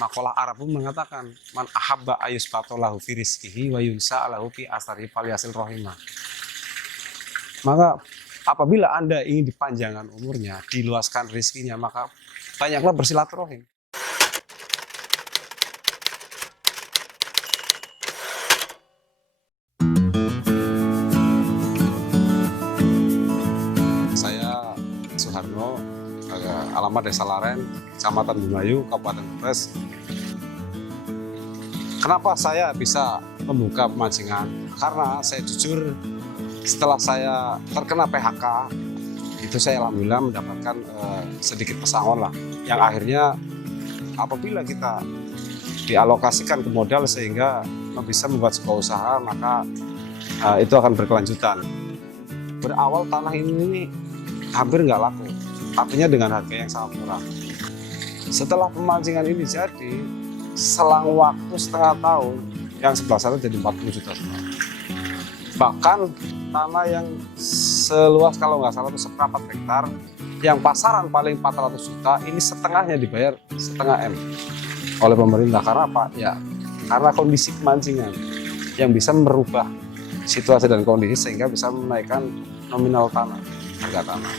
Makalah Arab pun mengatakan, man ahabba ayusbato lahu fi rizqihi wa yunsa lahu fi asari falyasil rahimah. Maka apabila Anda ingin dipanjangkan umurnya, diluaskan rezekinya, maka banyaklah bersilaturahim. Saya Suharno, alamat Desa Laren, Kecamatan Bumayu, Kabupaten Brebes. Kenapa saya bisa membuka pemancingan? Karena saya jujur, setelah saya terkena PHK, itu saya alhamdulillah mendapatkan sedikit pesangon lah. Yang akhirnya apabila kita dialokasikan ke modal sehingga bisa membuat sebuah usaha, maka itu akan berkelanjutan. Berawal tanah ini hampir nggak laku, artinya dengan harga yang sangat murah. Setelah pemancingan ini jadi, selang waktu setengah tahun, yang sebelah sana jadi 40 juta. Bahkan tanah yang seluas kalau nggak salah itu seperempat hektar, yang pasaran paling 400 juta, ini setengahnya dibayar setengah M oleh pemerintah. Karena apa? Ya, karena kondisi pemancingan yang bisa merubah situasi dan kondisi sehingga bisa menaikkan nominal tanah, harga tanah.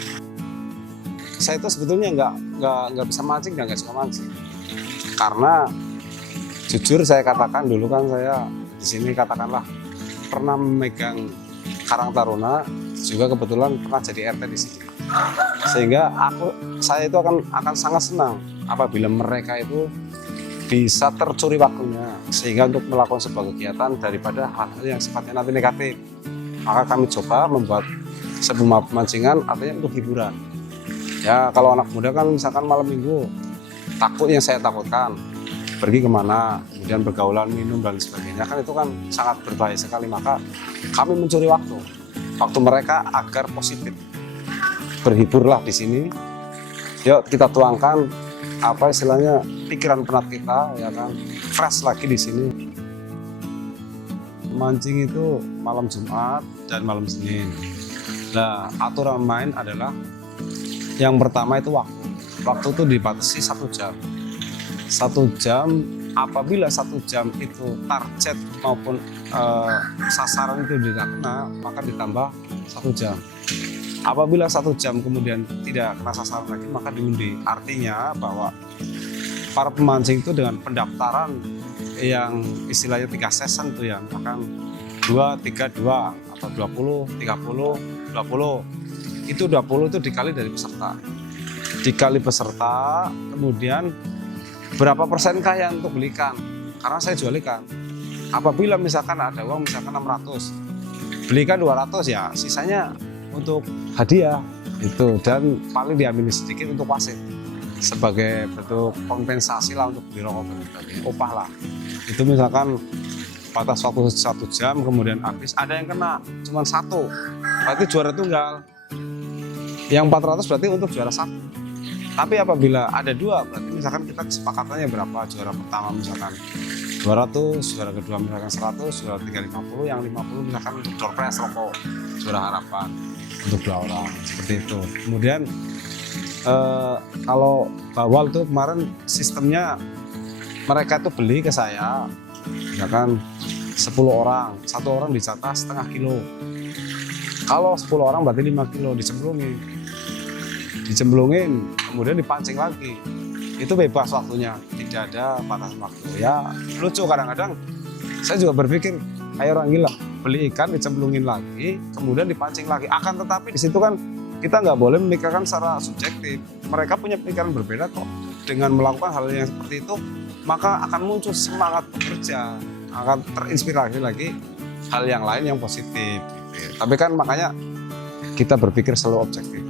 Saya itu sebetulnya nggak bisa mancing dan nggak suka mancing, karena jujur saya katakan dulu kan saya di sini katakanlah pernah memegang Karang Taruna, juga kebetulan pernah jadi RT di sini. Sehingga saya itu akan sangat senang apabila mereka itu bisa tercuri waktunya sehingga untuk melakukan sebuah kegiatan daripada hal-hal yang sifatnya nanti negatif. Maka kami coba membuat sebuah pemancingan artinya untuk hiburan. Ya kalau anak muda kan misalkan malam minggu takut, yang saya takutkan pergi kemana, kemudian bergaulan, minum dan sebagainya, kan itu kan sangat berbahaya sekali. Maka kami mencuri waktu mereka agar positif. Berhiburlah di sini. Yuk kita tuangkan apa istilahnya pikiran penat kita, ya kan, fresh lagi di sini. Mancing itu malam Jumat dan malam Senin. Nah, aturan main adalah yang pertama itu waktu. Waktu itu dibatasi 1 jam. 1 jam, apabila 1 jam itu target maupun sasaran itu tidak kena, maka ditambah 1 jam. Apabila 1 jam kemudian tidak kena sasaran lagi, maka diundi. Artinya bahwa para pemancing itu dengan pendaftaran yang istilahnya 3 season tuh ya, misalkan 2, 3, 2 atau 20, 30, 20. Itu 20 itu dikali dari peserta. Dikali peserta, kemudian berapa persenkah yang untuk belikan? Karena saya jual ikan. Apabila misalkan ada uang misalkan 600, belikan 200 ya, sisanya untuk hadiah itu, dan paling diambil sedikit untuk wasit sebagai bentuk kompensasi lah untuk beli rokok dan sebagainya, upah lah. Itu misalkan batas waktu 1 jam kemudian habis, ada yang kena cuma 1, berarti juara tunggal. Yang 400 berarti untuk juara 1. Tapi apabila ada 2, berarti misalkan kita kesepakatannya berapa, juara pertama misalkan 200, juara kedua misalkan 100, juara 3 50, yang 50 misalkan untuk door prize rokok, juara harapan untuk 2 orang, seperti itu. Kemudian kalau bawal itu kemarin sistemnya mereka itu beli ke saya, misalkan 10 orang, 1 orang dijatah setengah kilo. Kalau 10 orang berarti 5 kilo dicemplungin, kemudian dipancing lagi. Itu bebas waktunya, tidak ada batas waktu. Ya lucu, kadang-kadang saya juga berpikir, ayo orang gila, beli ikan dicemplungin lagi, kemudian dipancing lagi. Akan tetapi di situ kan kita nggak boleh memikirkan secara subjektif. Mereka punya pikiran berbeda kok. Dengan melakukan hal yang seperti itu, maka akan muncul semangat bekerja, akan terinspirasi lagi hal yang lain yang positif. Tapi kan makanya kita berpikir selalu objektif.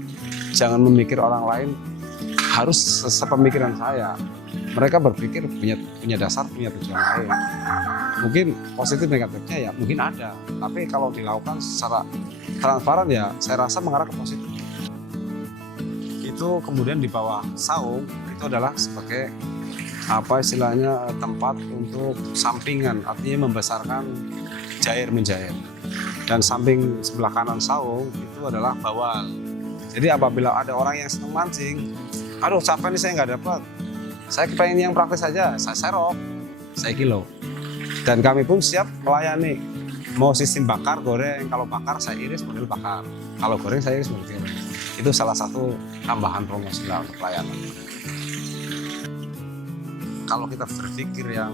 Jangan memikir orang lain harus sepemikiran saya. Mereka berpikir punya dasar, punya tujuan lain. Mungkin positif negatifnya ya mungkin ada, tapi kalau dilakukan secara transparan ya saya rasa mengarah ke positif. Itu kemudian di bawah saung itu adalah sebagai apa istilahnya tempat untuk sampingan, artinya membesarkan jair menjair. Dan samping sebelah kanan saung itu adalah bawal. Jadi apabila ada orang yang senang mancing, aduh capek nih saya nggak dapat, Saya kepengen yang praktis saja, saya serok, saya kilo. Dan kami pun siap melayani. Mau sistem bakar, goreng, kalau bakar saya iris model bakar, kalau goreng saya iris model goreng. Itu salah satu tambahan promosional untuk pelayanan. Kalau kita berpikir yang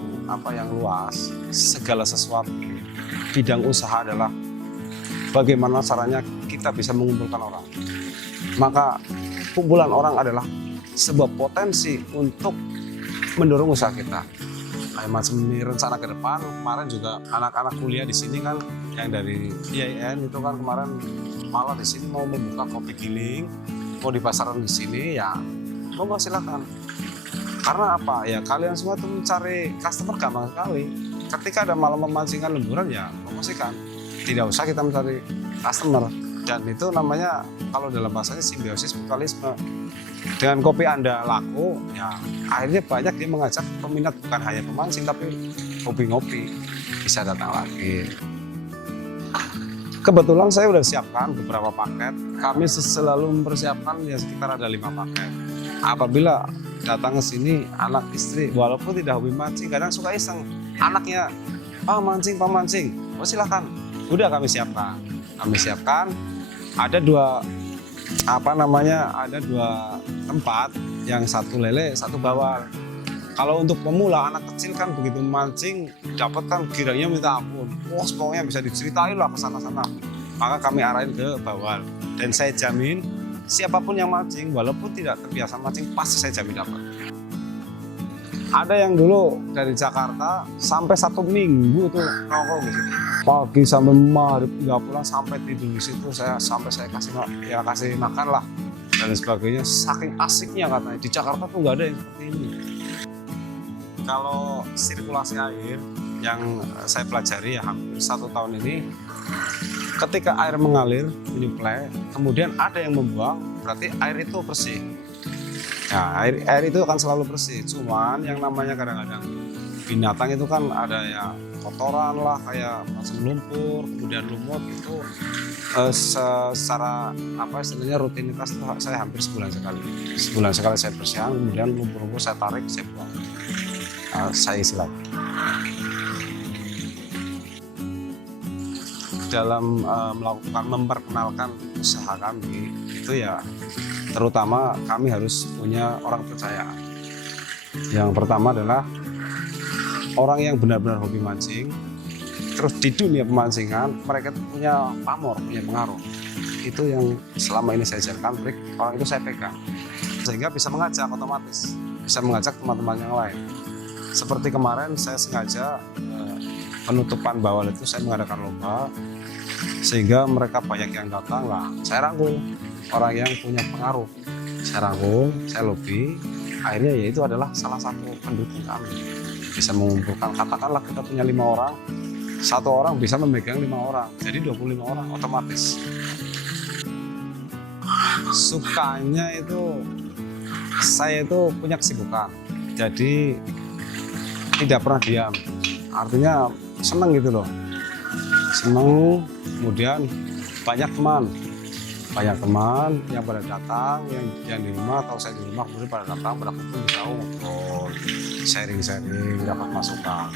luas, segala sesuatu, bidang usaha adalah bagaimana caranya kita bisa mengumpulkan orang. Maka kumpulan orang adalah sebuah potensi untuk mendorong usaha kita. Kayak macam ini rencana ke depan, kemarin juga anak-anak kuliah di sini kan yang dari IAIN itu kan kemarin malah di sini mau membuka kopi giling, mau di pasaran di sini, ya monggo silakan. Karena apa? Ya kalian semua tuh mencari customer gampang sekali. Ketika ada malam memancingan lemburan, ya promosikan. Tidak usah kita mencari customer. Dan itu namanya kalau dalam bahasanya simbiosis mutualisme. Dengan kopi Anda laku, ya akhirnya banyak dia mengajak peminat bukan hanya pemancing tapi hobi ngopi bisa datang lagi. Kebetulan saya sudah siapkan beberapa paket. Kami selalu mempersiapkan ya sekitar ada 5 paket. Apabila datang ke sini anak istri walaupun tidak hobi mancing kadang suka iseng, anaknya Pak mancing, oh silakan. Udah kami siapkan. Ada dua tempat, yang satu lele, satu bawal. Kalau untuk pemula, anak kecil kan begitu mancing, dapat kan girangnya minta ampun. Wah, pokoknya bisa diceritain lah ke sana-sana. Maka kami arahin ke bawal. Dan saya jamin, siapapun yang mancing, walaupun tidak terbiasa mancing, pasti saya jamin dapat. Ada yang dulu dari Jakarta sampai 1 minggu tuh nongkrong di situ. Pagi sampai maghrib nggak pulang sampai tidur di situ. Saya kasih makan lah dan sebagainya. Saking asiknya katanya di Jakarta tuh nggak ada yang seperti ini. Kalau sirkulasi air yang saya pelajari ya hampir 1 tahun ini, ketika air mengalir menyuplai, kemudian ada yang membuang, berarti air itu bersih. Nah, air itu akan selalu bersih, cuman yang namanya kadang-kadang binatang itu kan ada ya kotoran lah, kayak macam lumpur, kemudian lumut itu secara rutinitas itu saya hampir sebulan sekali saya bersihkan, kemudian lumpur-lumpur saya tarik, saya buang, saya isi lagi. Dalam memperkenalkan usaha kami itu ya terutama kami harus punya orang percaya. Yang pertama adalah orang yang benar-benar hobi mancing, terus di dunia pemancingan mereka punya pamor, punya pengaruh. Itu yang selama ini saya ajarkan, trik orang itu saya pegang, sehingga bisa mengajak otomatis, bisa mengajak teman-teman yang lain. Seperti kemarin saya sengaja penutupan bawal itu saya mengadakan lomba, sehingga mereka banyak yang datang lah. Saya rangkul orang yang punya pengaruh, saya rangkul, saya lobby. Akhirnya ya itu adalah salah satu pendukung kami. Bisa mengumpulkan, katakanlah kita punya 5 orang, 1 orang bisa memegang 5 orang, jadi 25 orang otomatis. Sukanya itu saya itu punya kesibukan, jadi tidak pernah diam. Artinya seneng gitu loh, seneng. Kemudian banyak teman yang pada datang, yang di rumah atau saya di rumah, kemudian pada datang, pada kumpul, kita ngobrol, sharing, dapat masukan.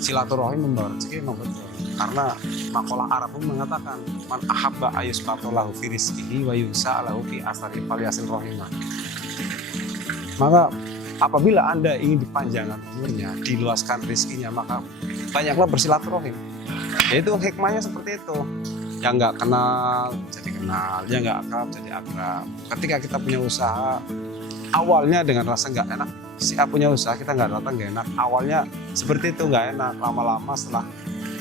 Silaturahim membawa rezeki memang betul, karena makalah Arab pun mengatakan man ahabba ayusqatallahu fi rizqihi wa yunsa'alahu fi asari falyasil rahimah. Maka apabila Anda ingin dipanjangkan umurnya, diluaskan rezekinya, maka banyaklah bersilaturahim. Yaitu hikmahnya seperti itu. Yang nggak kenal jadi kenal, yang nggak akrab jadi akrab. Ketika kita punya usaha, awalnya dengan rasa nggak enak, si A punya usaha, kita nggak datang nggak enak. Awalnya seperti itu nggak enak, lama-lama setelah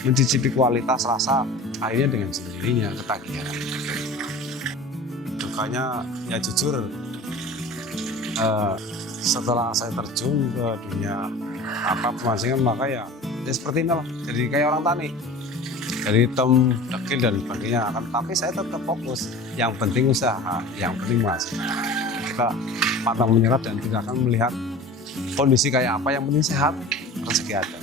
mencicipi kualitas rasa, akhirnya dengan sendirinya ketagihan. Dukanya ya jujur, setelah saya terjun ke dunia pemancingan, maka ya seperti inilah, jadi kayak orang tani, dari hitam, dekil dan sebagainya. Tapi saya tetap fokus, yang penting usaha, yang penting mancing. Kita pantang menyerah dan tidak akan melihat kondisi kayak apa, yang penting sehat, rezeki ada.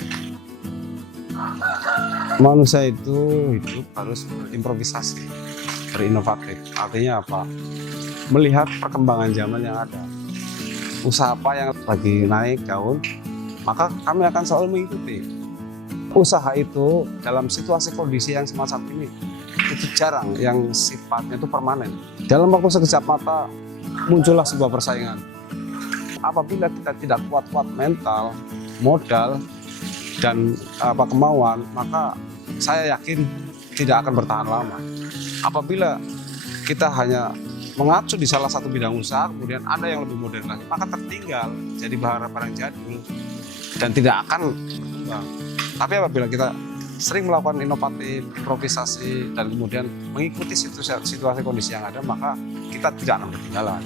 Manusia itu hidup harus berimprovisasi, berinovatif. Artinya apa? Melihat perkembangan zaman yang ada. usaha apa yang lagi naik daun, maka kami akan selalu mengikuti. Usaha itu dalam situasi kondisi yang semacam ini itu jarang yang sifatnya itu permanen. Dalam waktu sekejap mata muncullah sebuah persaingan. Apabila kita tidak kuat-kuat mental, modal, dan kemauan, maka saya yakin tidak akan bertahan lama. Apabila kita hanya mengacu di salah satu bidang usaha, kemudian ada yang lebih modern lagi, maka tertinggal jadi barang jadul dan tidak akan berkembang. Tapi apabila kita sering melakukan inovatif, improvisasi, dan kemudian mengikuti situasi kondisi yang ada, maka kita tidak akan ketinggalan.